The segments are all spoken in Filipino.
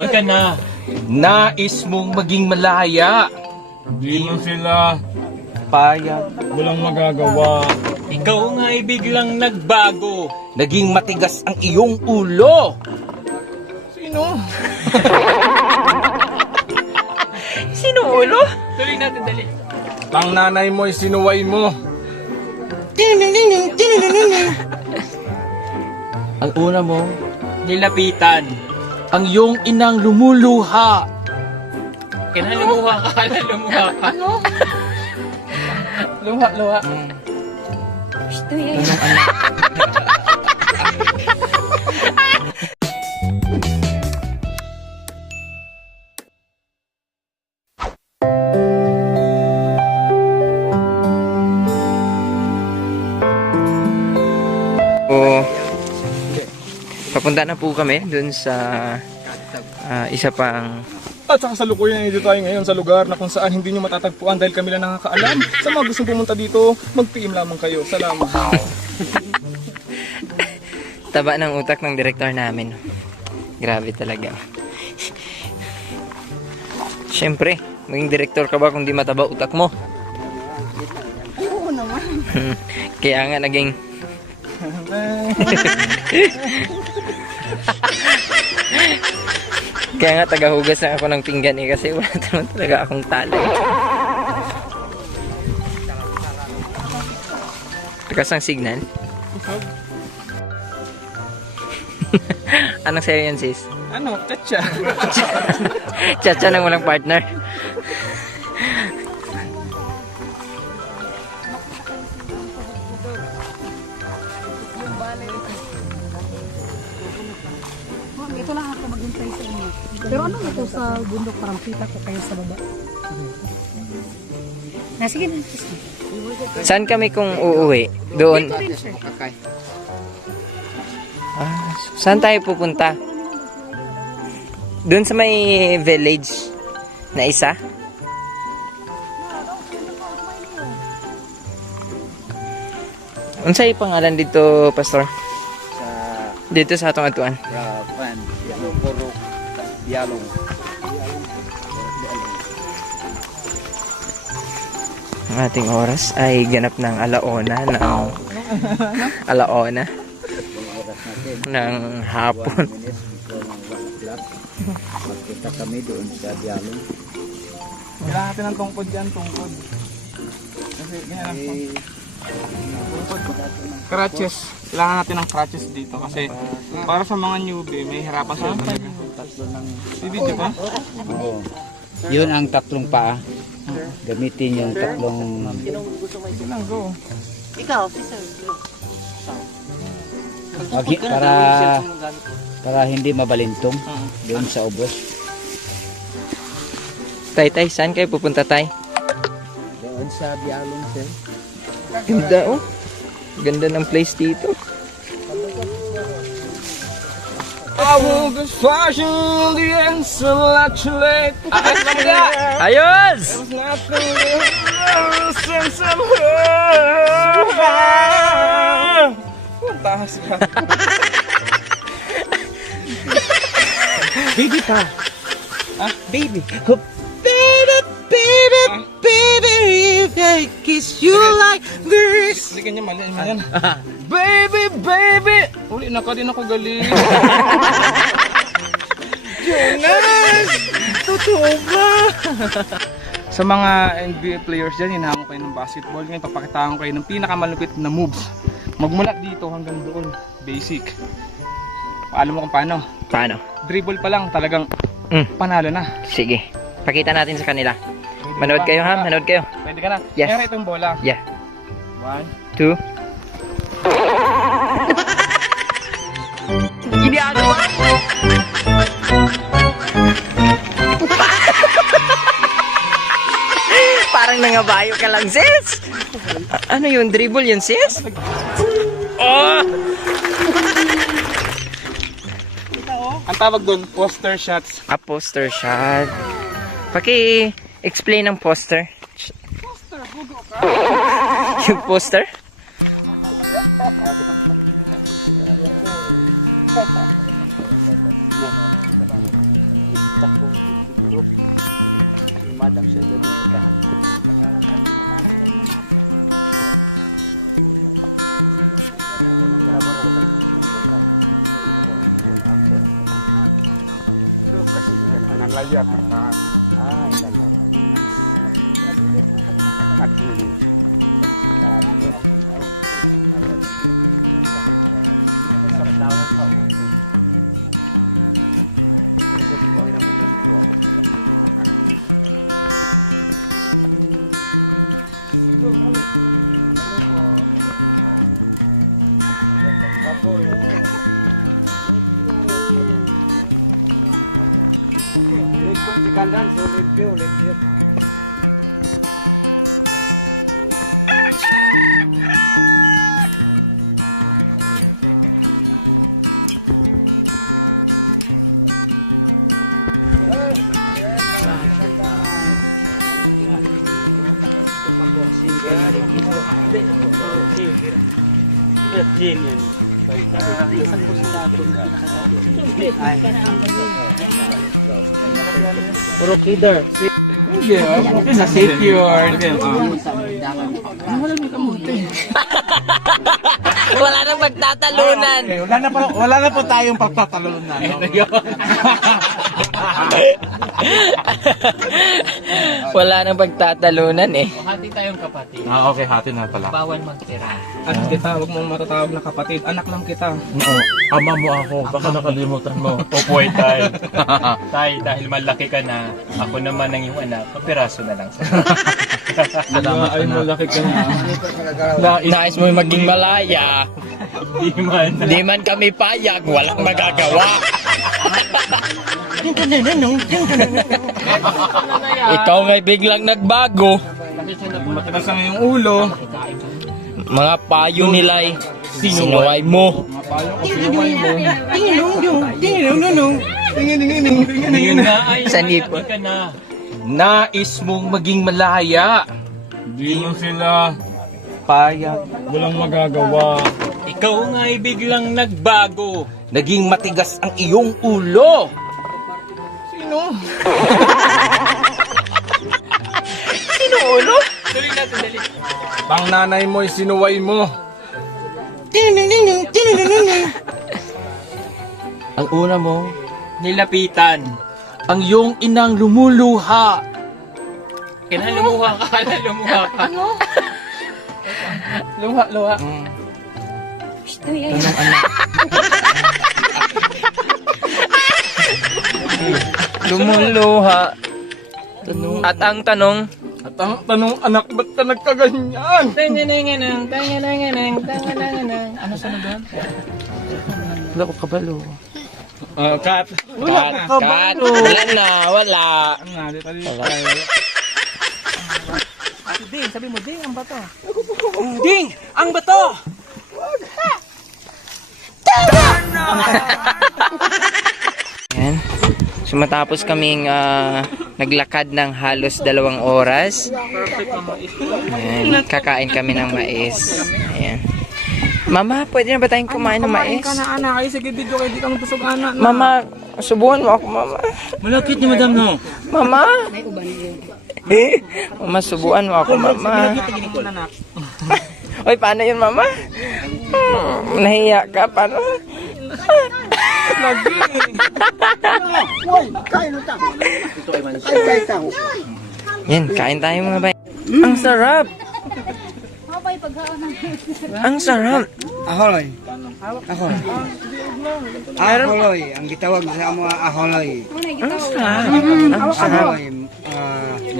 Huwag ka na. Nais mong maging malaya. Hindi man sila Payag. walang magagawa. Ikaw nga ay biglang nagbago. Naging matigas ang iyong ulo. Sino? Sino ulo? Tuloy natin, dali. Tang nanay mo ay sinuway mo. Ang una mo, nilapitan. Ang iyong inang lumuluha. Kailan lumuha ka? Kailan lumuha ka? Ano? Luha. Gusto yan. Papunta na po kami dun sa isa pang At saka sa lukuyan dito tayo ngayon sa lugar na kung saan hindi nyo matatagpuan dahil kami lang nakakaalam. Sa mga gustong pumunta dito, mag-PM lamang kayo. Salamat. taba ng utak ng direktor namin. Grabe talaga. Siyempre, maging direktor ka ba kung di mataba utak mo? Oo naman. Kaya nga naging Kaya nga tagahugas na ako ng pinggan kasi wala naman talaga akong talay. Takas ang signal. Anong sa'yo yan, sis? Ano? Chacha. Chacha nang walang partner. Ito lang ako maghintay sa inyo. Pero ano na to sa bundok, parang kita ko kayo sa baba. Sige na. Saan kami kung uuwi? Doon. Dito rin, sir. Saan tayo pupunta? Doon sa may village na isa? Unsay pangalan dito, Pastor? Dito sa atong atuan. Dialog. Ang ating oras ay ganap ng alaona ng hapon. Magkita kami doon sa dialog. Kailangan natin ng tungkod dyan, tungkod. Kasi ganyan lang. Crutches. Kailangan natin ng crutches dito kasi para sa mga newbie, may hirapan sila talaga. Hindi ba? Oo. Yun ang tatlong paa. Gamitin yung tatlong Sige lang, go. para hindi mabalintong doon sa ubos. Tay, saan kayo pupunta, tay? Doon sa Bialong, sir. Ganda, oh. Ganda ng place dito. I will be flashing the answer late. Ayos! Nothing since I'm here. Tahas ka. Baby pa. Baby. Baby, if I kiss you like this. Hindi kanya mali. Baby. Uli na ka din ako galing. Jonas! Totoo ba? Sa mga NBA players dyan, hinahamon kayo ng basketball. Ngayon, papakitaan ko kayo ng pinakamalupit na moves. Magmula dito hanggang doon. Basic. Alam mo kung paano? Paano? Dribble pa lang, talagang panalo na. Sige. Pakita natin sa kanila. Manood kayo, ha? Manood kayo. Pwede ka na? Yes. Kaya itong bola. Yeah. 1, 2. Ginagawa! Parang nangabayo ka lang, sis! Ano yun? Dribble yan, sis? Oh! ang tawag doon, poster shots. A poster shot. Paki-explain ang poster. Yung poster? Madam siya doon sa Nanlayat. Puro kidder. Yeah, it's a secure. Wala nang magtatalunan. Wala na po tayong pagtatalunan. Wala nang pagtatalunan eh. Hati tayong kapatid. Okay, hati na pala. Bawal magtira. Anak kita, huwag mong matatawag na kapatid. Anak lang kita. Oo. Ama mo ako. Baka nakalimutan mo. Opo, tay. Tay, dahil malaki ka na, ako naman ang iyong anak. Kapiraso na lang sa Salamat ay malaki ka na. Nais mo maging malaya. Di man. Di man kami payag, walang magagawa. Ikaw nga'y biglang nagbago. Matigas na yung ulo. Mga payo nila'y sinuway mo. Ngayon nga ay Sanipon. malaki ka na. Nais mong maging malaya. Di mo sila payag. Walang magagawa. Ikaw nga ay biglang nagbago. Naging matigas ang iyong ulo. Sino? Sino ulo? Tuloy natin, dali. Pang nanay mo'y sinuway mo. Ang una mo, nilapitan. Ang iyong inang lumuluha. Kailan lumuha ka? Kailan lumuha ka? Ano? Luha. Lumuluha. At ang tanong, At ang tanong, anak, ba't ka nagkaganyan? Ano sa nagan? Wala ko kabalo. Kat. cut. Wala na, wala. Ano nga, dito dito. Ding, sabi mo, ding, ang bato. Ding! Ang bato! Yan. So matapos kaming naglakad ng halos 2 oras. Ayan, kakain kami ng mais. Ayan. Mama, pwede na ba tayong kumain ng mais? Ka na, anak. Ay, sige, video kayo, di kang tusog, anak. Mama, subuhan mo ako, mama. Malakit ni madam no. Mama? Mama, subuhan mo ako, mama. Oy, paano yun, mama? Nahiya ka, paano? Yan, kain tayo mga bay. Ang sarap! Ang sarap! Aholoy. Aholoy. Ang gitawag sa mga aholoy. Ang sarap! Ang sarap!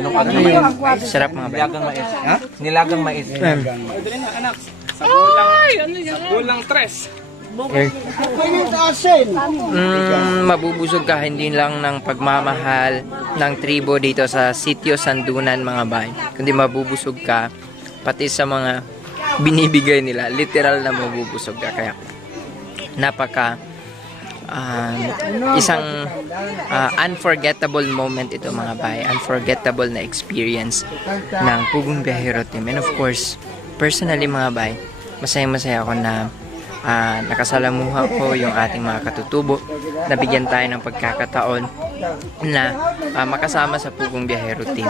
Aholoy. Sarap mga bay. Nilagang mais. Ha? Nilagang mais. Kulang tres. Mabubusog ka hindi lang ng pagmamahal ng tribo dito sa sitio Sandunan mga bay, kundi mabubusog ka pati sa mga binibigay nila, literal na mabubusog ka. Kaya napaka isang unforgettable moment ito mga bay, unforgettable na experience ng Pugong Biyahero Team. And of course, personally mga bay, masaya ako na nakasalamuha ko yung ating mga katutubo, nabigyan tayo ng pagkakataon na makasama sa Pugong Biyahero Team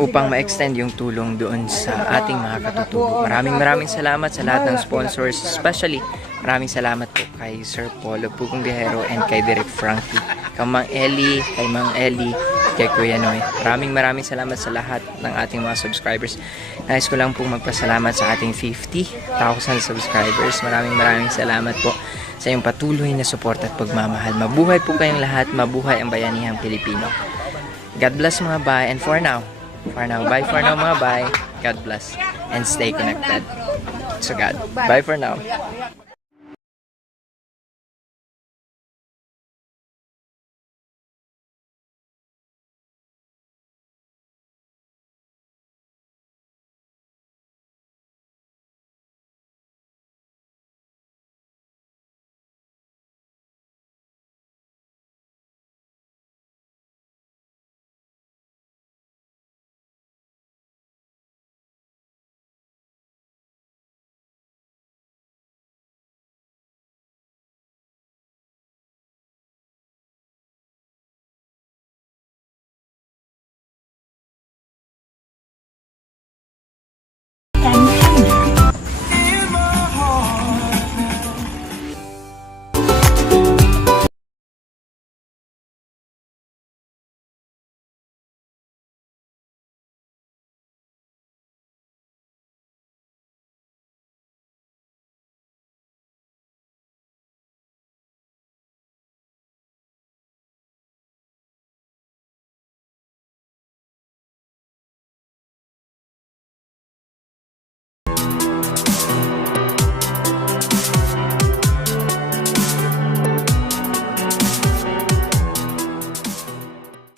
upang ma-extend yung tulong doon sa ating mga katutubo. Maraming salamat sa lahat ng sponsors, especially maraming salamat po kay Sir Paul of Pugong Biyahero and kay Direk Frankie, kay Mang Eli, kay Mang Eli, kay Kuya Noy. Maraming salamat sa lahat ng ating mga subscribers. Nais ko lang pong magpasalamat sa ating 50,000 subscribers. Maraming salamat po sa iyong patuloy na suporta at pagmamahal. Mabuhay po kayong lahat, mabuhay ang bayanihang Pilipino. God bless mga bay, and for now, bye for now mga bay. God bless and stay connected to God. Bye for now.